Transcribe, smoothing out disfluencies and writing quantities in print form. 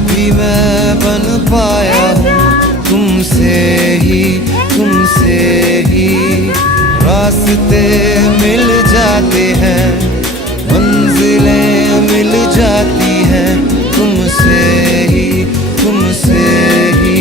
भी मैं बन पाया हूँ तुमसे ही, तुमसे ही। रास्ते मिल जाते हैं, मंजिलें मिल जाती हैं तुमसे ही, तुमसे ही।